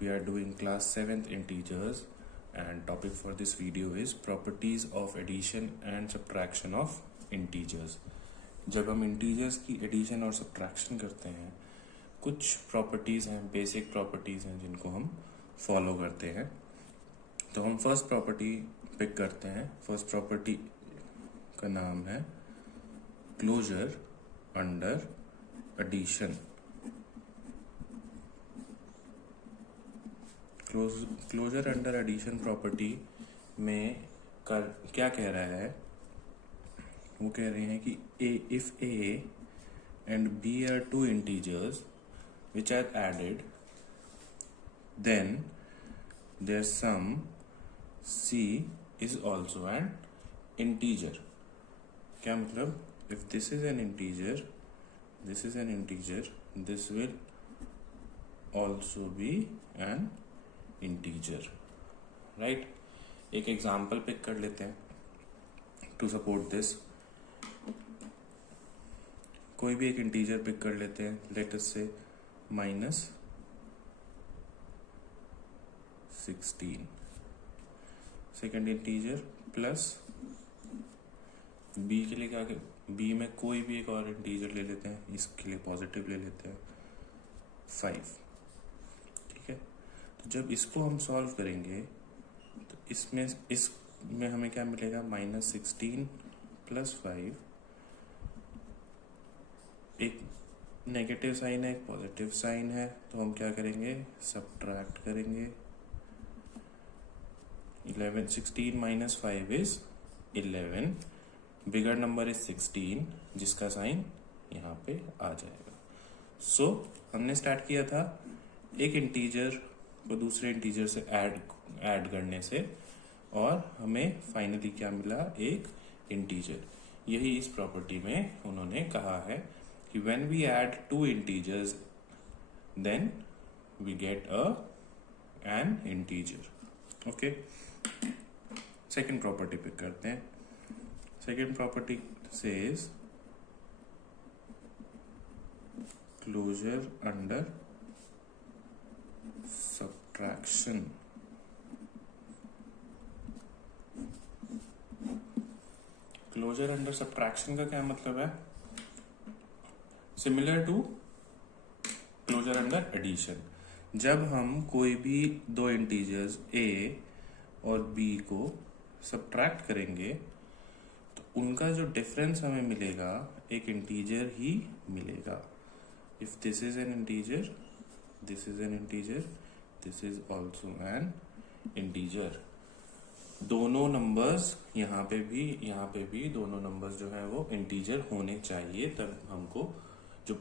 We are doing class 7th integers and topic for this video is properties of addition and subtraction of integers. जब हम integers की addition और subtraction करते हैं कुछ properties हैं, basic properties हैं जिनको हम follow करते हैं. तो हम first property pick करते हैं. First property का नाम है closure under addition. Closure under addition property में क्या कह रहा है, वो कह रहे हैं कि if A and B are two integers which are added then their sum C is also an integer. क्या मतलब, if this is an integer, this is an integer, this will also be an integer. Right, एक example pick कर लेते हैं to support this. कोई भी एक integer pick कर लेते हैं. लेट अस से -16. सेकेंड इंटीजर प्लस बी के लिए क्या, बी में कोई भी एक और इंटीजर ले लेते हैं. इसके लिए पॉजिटिव ले लेते हैं 5. तो जब इसको हम सॉल्व करेंगे तो इसमें हमें क्या मिलेगा, -16 + 5. एक नेगेटिव साइन है, एक पॉजिटिव साइन है, तो हम क्या करेंगे, सब्ट्रैक्ट करेंगे. 16 - 5 इज 11. बिगर नंबर इज 16 जिसका साइन यहाँ पे आ जाएगा. सो हमने स्टार्ट किया था एक इंटीजर को दूसरे इंटीजर से ऐड करने से, और हमें फाइनली क्या मिला, एक इंटीजर. यही इस प्रॉपर्टी में उन्होंने कहा है कि when we add two integers then we get an integer. Okay, second property pick करते हैं. Second property says closure under subtraction. Closure under subtraction का क्या मतलब है, similar to closure under addition. जब हम कोई भी दो इंटीजर्स a और b को सब्ट्रैक्ट करेंगे तो उनका जो डिफरेंस हमें मिलेगा एक इंटीजर ही मिलेगा. If this is an integer, this is an integer, this is also an integer. दोनों नंबर्स यहाँ पे भी दोनों नंबर्स जो है वो इंटीजर होने चाहिए, तब हमको जो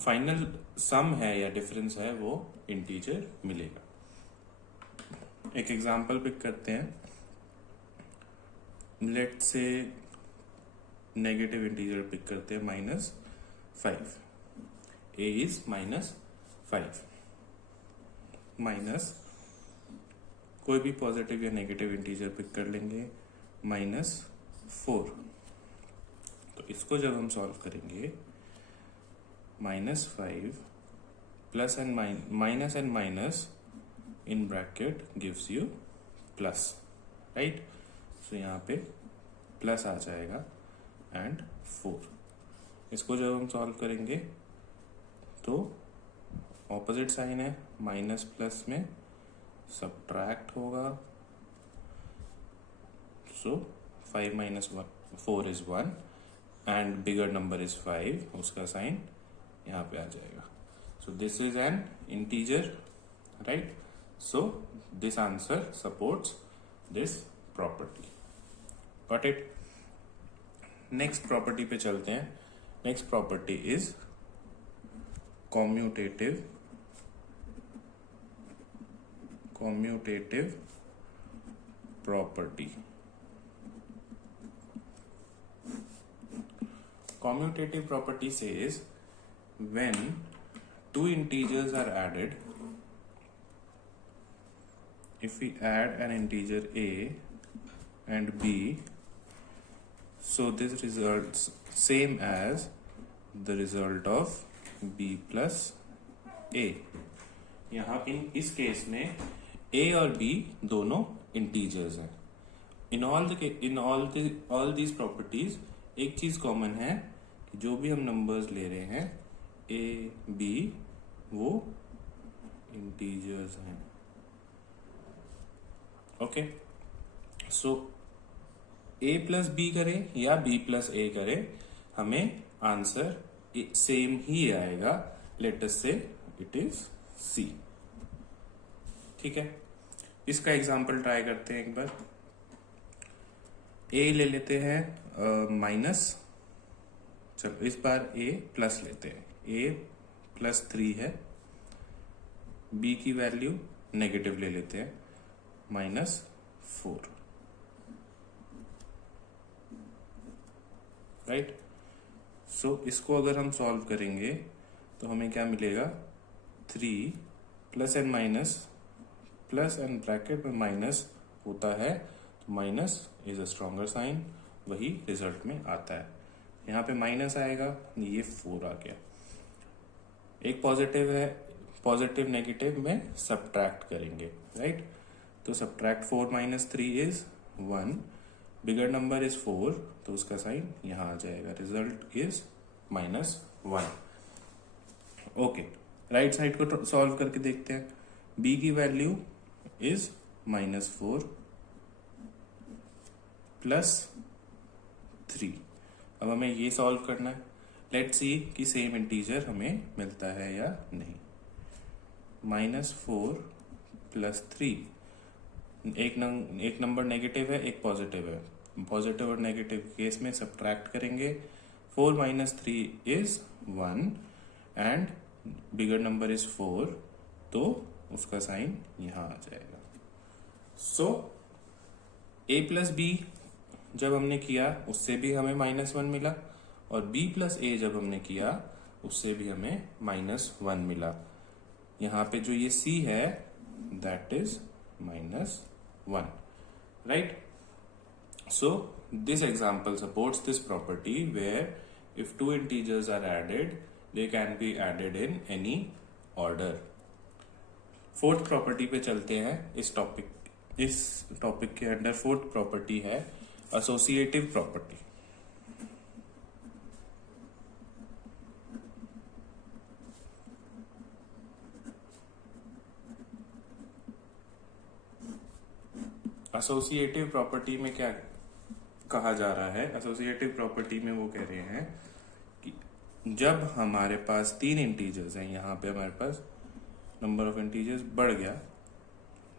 फाइनल सम है या डिफरेंस है वो इंटीजर मिलेगा. एक एग्जांपल पिक करते हैं. लेट से नेगेटिव इंटीजर पिक करते हैं -5. a इज -5 माइनस कोई भी पॉजिटिव या नेगेटिव इंटीजर पिक कर लेंगे -4. तो इसको जब हम सॉल्व करेंगे -5 plus and minus and minus in bracket gives you plus. Right, so यहाँ पे प्लस आ जाएगा एंड 4. इसको जब हम सॉल्व करेंगे तो ऑपोजिट साइन है, माइनस प्लस में सब्ट्रैक्ट होगा. सो 5 - 4 is 1 and bigger number is 5, उसका साइन यहाँ पे आ जाएगा. So this is an integer. Right, so this answer supports this property. Got it. Next property पे चलते हैं. Next property is commutative property. Commutative property says when two integers are added, if we add an integer a and b, so this results same as the result of b plus a. यहाँ इस case में a और b दोनों integers हैं। All these properties एक चीज common है कि जो भी हम नंबर्स ले रहे हैं a b वो इंटीजर्स हैं। Okay, so a plus B करें या b प्लस a करें, हमें आंसर सेम ही आएगा। लेट अस से इट इज c। ठीक है, इसका एग्जांपल ट्राई करते हैं एक बार। a ले लेते हैं माइनस, चलो इस बार a प्लस लेते हैं। a प्लस 3 है, b की वैल्यू नेगेटिव ले लेते हैं -4। राइट, सो इसको अगर हम सॉल्व करेंगे तो हमें क्या मिलेगा, 3 plus and minus, plus and bracket में माइनस होता है तो minus is a stronger sign, वही रिजल्ट में आता है। यहाँ पे माइनस आएगा, ये 4 आ गया। एक पॉजिटिव है, पॉजिटिव नेगेटिव में सब्ट्रैक्ट करेंगे। राइट, तो subtract 4 minus 3 is 1, bigger number is 4 तो उसका साइन यहां आ जाएगा, result is -1। Okay, right side को सॉल्व करके देखते हैं। b की वैल्यू इज -4 प्लस 3। अब हमें ये सॉल्व करना है। लेट्स सी कि सेम इंटीजर हमें मिलता है या नहीं। -4 प्लस 3, एक नंबर नेगेटिव है, एक पॉजिटिव है। पॉजिटिव और नेगेटिव केस में सब्ट्रैक्ट करेंगे। 4 minus 3 is 1 and bigger number is 4, तो उसका साइन यहां आ जाएगा। सो a प्लस बी जब हमने किया उससे भी हमें -1 मिला, और b प्लस a जब हमने किया उससे भी हमें -1 मिला। यहाँ पे जो ये c है that is -1। Right, so this example supports this property where if two integers are added, they can be added in any order। Fourth property पे चलते हैं। इस टॉपिक के अंडर फोर्थ प्रॉपर्टी है एसोसिएटिव प्रॉपर्टी। एसोसिएटिव प्रॉपर्टी में क्या कहा जा रहा है, एसोसिएटिव प्रॉपर्टी में वो कह रहे हैं कि जब हमारे पास 3 इंटीजर्स हैं, यहाँ पे हमारे पास नंबर ऑफ इंटीजर्स बढ़ गया,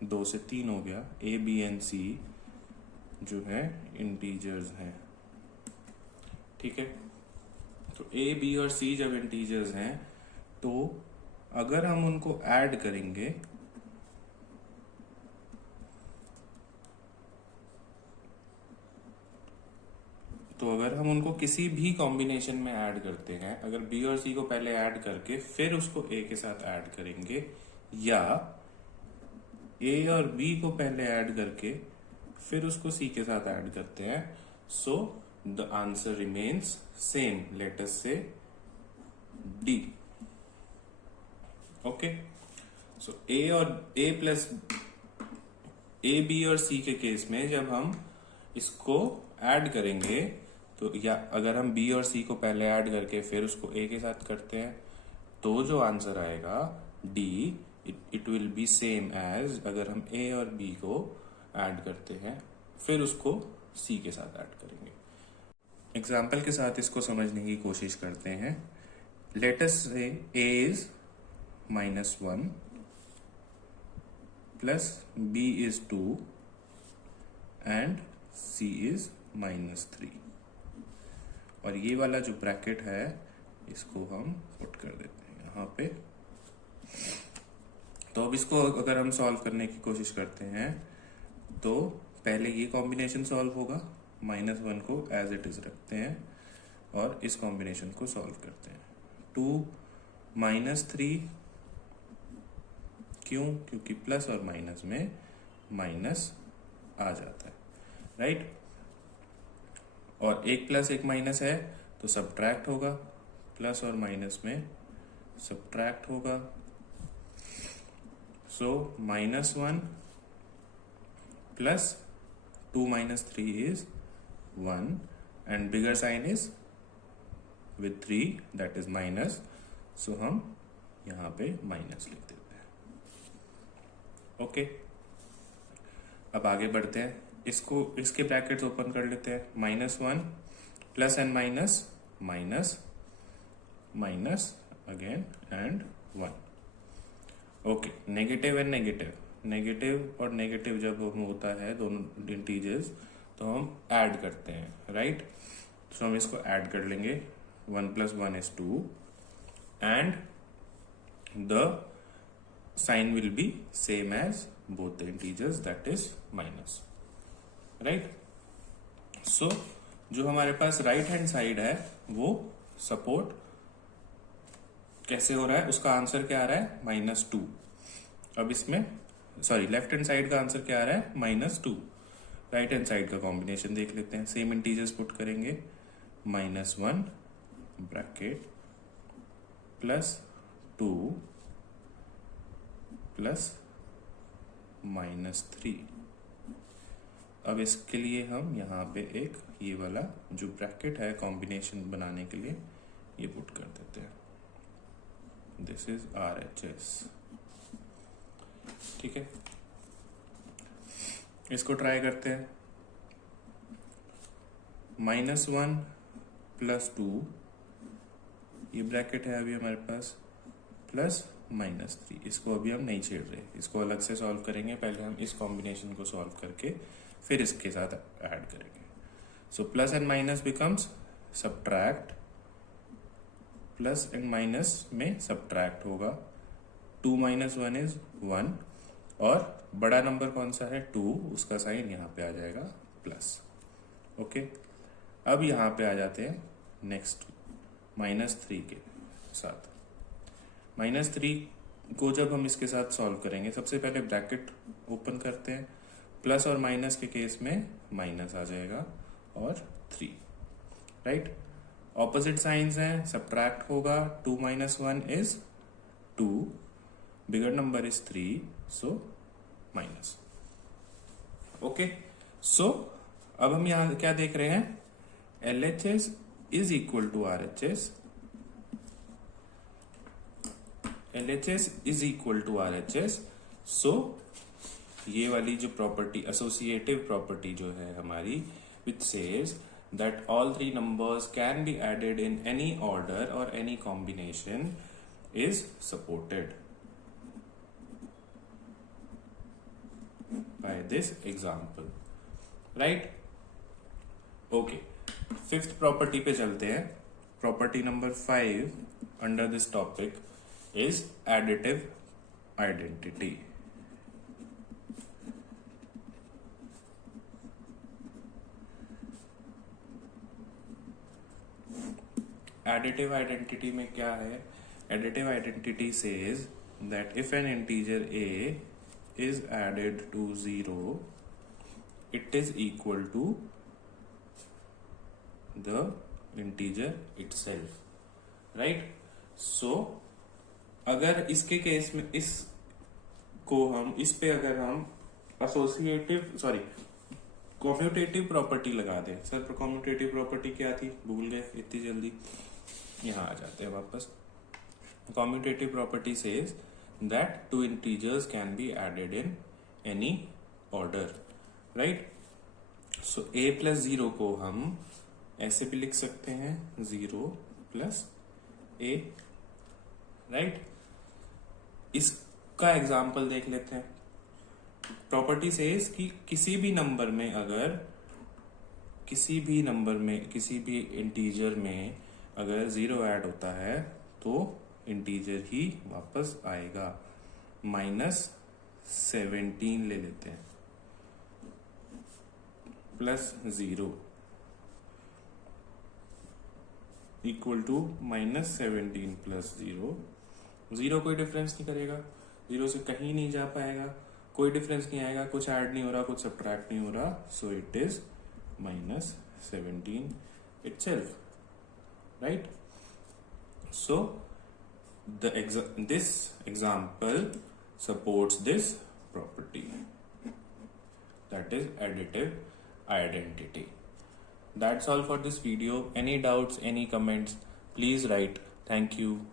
2 से 3 हो गया, a b एंड c जो है इंटीजर्स हैं। ठीक है, तो a b और c जब इंटीजर्स हैं तो अगर हम उनको ऐड करेंगे तो अगर हम उनको किसी भी कॉम्बिनेशन में ऐड करते हैं, अगर b और c को पहले ऐड करके फिर उसको a के साथ ऐड करेंगे, या a और b को पहले ऐड करके फिर उसको c के साथ ऐड करते हैं, so the answer remains same. Let us से d। Okay, so a plus a b और c के केस में जब हम इसको ऐड करेंगे तो, या अगर हम b और c को पहले ऐड करके फिर उसको a के साथ करते हैं, तो जो आंसर आएगा d it will be same as अगर हम a और b को ऐड करते हैं फिर उसको c के साथ ऐड करेंगे। एग्जाम्पल के साथ इसको समझने की कोशिश करते हैं। लेट अस से a is -1 plus b is 2 and c is -3, और ये वाला जो ब्रैकेट है इसको हम पुट कर देते हैं यहाँ पे। तो अब इसको अगर हम सॉल्व करने की कोशिश करते हैं तो पहले ये कॉम्बिनेशन सॉल्व होगा, -1 को एज इट इज रखते हैं और इस कॉम्बिनेशन को सॉल्व करते हैं। 2 - 3, क्यों? क्योंकि प्लस और माइनस में माइनस आ जाता है। राइट, और एक प्लस एक माइनस है तो सब्ट्रैक्ट होगा, प्लस और माइनस में सब्ट्रैक्ट होगा। So -1 plus 2 minus 3 is 1, and bigger sign is with 3, that is minus. So हम यहाँ पे माइनस लिख देते हैं. ओके, अब आगे बढ़ते हैं. इसके ब्रैकेट्स ओपन कर लेते हैं. -1 plus and minus minus minus again and 1. Okay, negative and negative, negative और नेगेटिव जब हम होता है दोनों इंटीजर्स, तो हम ऐड करते हैं, राइट. तो हम इसको ऐड कर लेंगे. 1 plus 1 is 2, and the sign will be same as both the integers, that is minus, right. So जो हमारे पास राइट हैंड साइड है वो सपोर्ट कैसे हो रहा है, उसका आंसर क्या आ रहा है, -2. अब इसमें लेफ्ट हैंड साइड का आंसर क्या आ रहा है, -2. राइट हैंड साइड का कॉम्बिनेशन देख लेते हैं. सेम इंटीजर्स पुट करेंगे. -1 ब्रैकेट प्लस 2 प्लस -3. अब इसके लिए हम यहाँ पे एक ये वाला जो ब्रैकेट है कॉम्बिनेशन बनाने के लिए ये पुट कर देते हैं. This is RHS. ठीक है, इसको ट्राई करते हैं. -1 प्लस 2, ये ब्रैकेट है अभी हमारे पास, प्लस -3. इसको अभी हम नहीं छेड़ रहे, इसको अलग से सॉल्व करेंगे. पहले हम इस कॉम्बिनेशन को सॉल्व करके फिर इसके साथ ऐड करेंगे. So plus and minus becomes subtract. Plus and minus में सब्ट्रैक्ट होगा. 2 minus 1 is 1, और बड़ा नंबर कौन सा है, 2, उसका साइन यहाँ पे आ जाएगा प्लस. ओके, अब यहाँ पे आ जाते हैं नेक्स्ट -3 के साथ. -3 को जब हम इसके साथ सॉल्व करेंगे, सबसे पहले ब्रैकेट ओपन करते हैं. प्लस और माइनस के केस में माइनस आ जाएगा और 3, राइट. ऑपोजिट साइंस हैं, सब्ट्रैक्ट होगा. 2 minus 1 is 2, bigger number is 3, so minus. Okay, so अब हम यहां क्या देख रहे हैं, LHS is equal to RHS. LHS is equal to RHS. So ये वाली जो प्रॉपर्टी, एसोसिएटिव प्रॉपर्टी जो है हमारी, which says that all three numbers can be added in any order or any combination is supported by this example, right. Okay, fifth property पे चलते हैं. Property number 5 under this topic is additive identity. Additive identity में क्या है, additive identity says that if an integer a is added to 0, it is equal to the integer itself, right. So अगर इसके case में इस पे अगर हम कॉम्यूटेटिव प्रॉपर्टी लगा दें. सर कॉम्यूटेटिव प्रॉपर्टी क्या थी, भूल गए इतनी जल्दी. यहाँ आ जाते हैं वापस. Commutative property says that 2 integers can be added in any order, right. So a plus 0 को हम ऐसे भी लिख सकते हैं, 0 प्लस a, राइट. इसका एग्जाम्पल देख लेते हैं. प्रॉपर्टी सेज कि किसी भी इंटीजर में अगर 0 ऐड होता है तो इंटीजर ही वापस आएगा. -17 ले लेते हैं प्लस 0 इक्वल टू -17 प्लस 0. 0 कोई डिफरेंस नहीं करेगा, 0 से कहीं नहीं जा पाएगा, कोई डिफरेंस नहीं आएगा, कुछ ऐड नहीं हो रहा, कुछ सब्ट्रैक्ट नहीं हो रहा. So it is -17 itself, right. So this example supports this property, that is additive identity. That's all for this video. Any doubts, any comments, please write. Thank you.